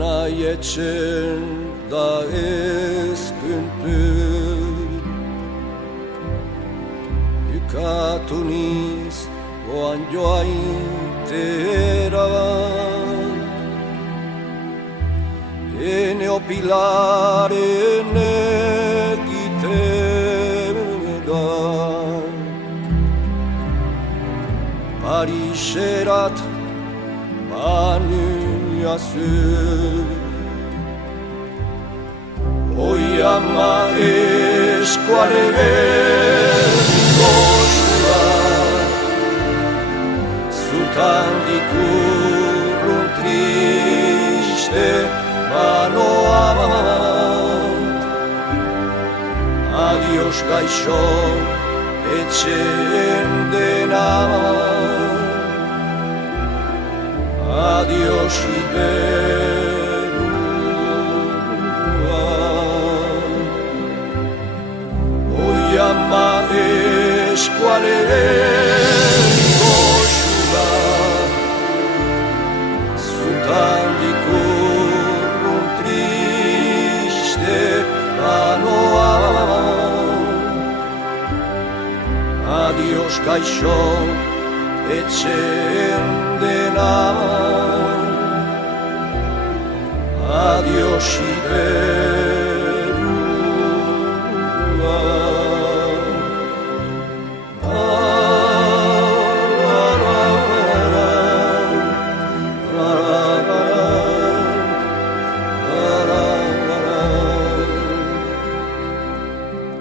nahi etxen da ez kuntu. Ukatu niz oan joaitera ene opilaren egitera Pariserat banuazu Oi ama eskualeriko zura Zutan dikurrun triste manoa Adios gaixo etxen dena Adios iberua Oi ama eskualeriko zura Zutan dikurrun triste manoa Adios gaixo etxen dena Adios iberua